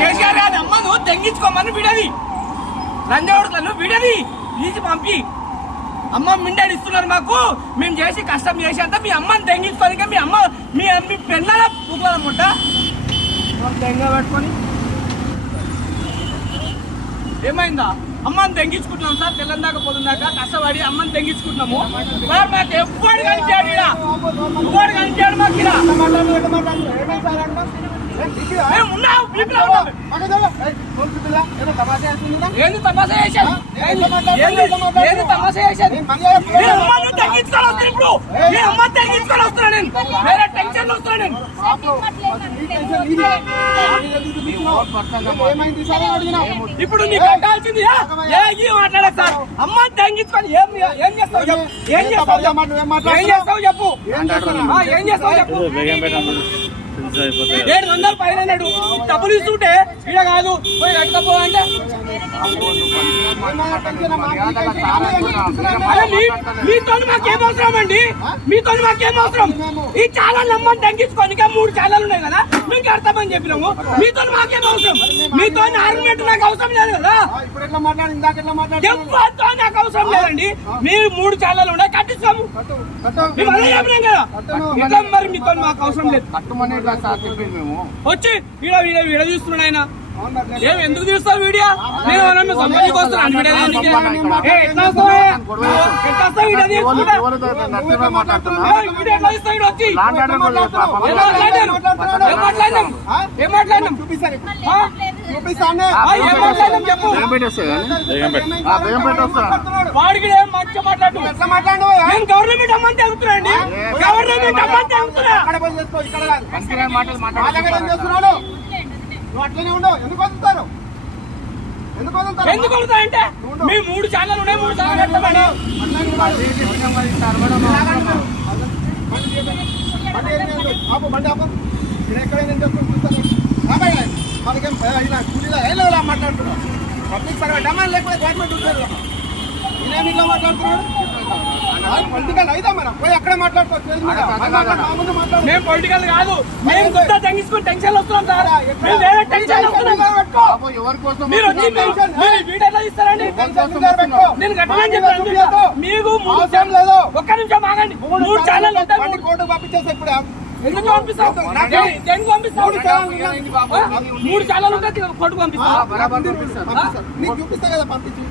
కేసీఆర్ గారి అమ్మను తెంగించుకోమని విడది లంజోడులను విడది తీసి పంపి అమ్మ మిండాడు ఇస్తున్నారు మాకు, మేము చేసి కష్టం చేసేంత మీ అమ్మని తెంగించుకోనిక మీ అమ్మ మీ పెళ్ళ పువ్వులనుకుంట తెంగ పెట్టుకొని ఏమైందా? అమ్మని తెంగించుకుంటున్నాం సార్, తెల్లని దాకా పొద్దున్నాక కష్టపడి అమ్మని తెంగించుకుంటున్నాము. మాకు ఎవ్వడు కనిపించాడు, ఎవ్వడు కనిపించాడు మాకు ఏంది తమాషా చేశాను, ఏంది తమాషా చేశాను. అమ్మని తగ్గించుకొని వస్తాను, ఇప్పుడు మీ అమ్మని తగ్గించుకొని వస్తున్నా నేను, వేరే టెన్షన్ వస్తున్నా నేను. ఇప్పుడు నీకు కట్టాల్సింది మాట్లాడక సార్, అమ్మని తగ్గించుకొని ఏం చేస్తావు చెప్పు, ఏం చేస్తావు చెప్పు, ఏం చేస్తావు చెప్పు. 700 పైన డబ్బులు ఇస్తుంటే ఇక్కడ కాదు పోయి కట్టుకపో అంటే మీతో మాకేం అవసరం అండి, మీతో మాకేం అవసరం. ఈ ఛానల్ అమ్మని తగ్గించుకొని 3 ఛానల్ ఉన్నాయి కదా, మీకు అర్థమని చెప్పినాము. మీతో మాకేం అవసరం, మీతో ఆర్గ్యుమెంట్ నాకు అవసరం లేదు కదా, ఎవరితో నాకు అవసరం లేదండి. మీరు 3 ఛానల్ ఉన్నాయి, కట్టిస్తాము మేము అదే చెప్పినాం కదా. మరి మీతో మాకు అవసరం లేదు. వచ్చి వీడియో తీస్తున్నాడు ఆయన, ఏం ఎందుకు తీస్తావు వీడియో? నేను సంబంధికి వస్తున్నాను వీడియో ఎట్లా వస్తావు, వచ్చి ఏం మాట్లాడినాం వాడికి ఏం మంచిగా మాట్లాడు. నేను గవర్నమెంట్ అమ్మని తెగుతున్నాండి, గవర్నమెంట్ అమ్మని తెగుతున్నా. ఎందుకు వదులుతా అంటే మీ 3 ఛానల్ ఉన్నాయి, 3 ఛానల్ పెట్టమని మాట్లాడుతున్నాడు. పబ్లిక్ సర్వెంట్ డమాండ్ లేకపోతే గవర్నమెంట్ ఉద్యోగులు నేనేమి ఇట్లా మాట్లాడుతున్నాడు. పొలిటికల్ అయితే మనం పోయి అక్కడే మాట్లాడుకోవచ్చు. మేము పొలిటికల్ కాదు, మేము గుర్తా తగ్గించుకుని టెన్షన్ వస్తున్నాం సార్, మేము వేరే టెన్షన్ వస్తున్నాం. మీరు వచ్చి వీడియోలో ఇస్తారండి, నేను గట్టమని చెప్పాను మీకు. ఒక్క నిమిషం ఆగండి, 3 ఛానల్ ఉంటాయి, కోర్టు పంపించేసి ఇప్పుడు ఎందుకు పంపిస్తావు, దేనికి పంపిస్తావు? 3 ఛానల్ ఉంటాయి, కోర్టు పంపిస్తావు. చూపిస్తా కదా పంపించి.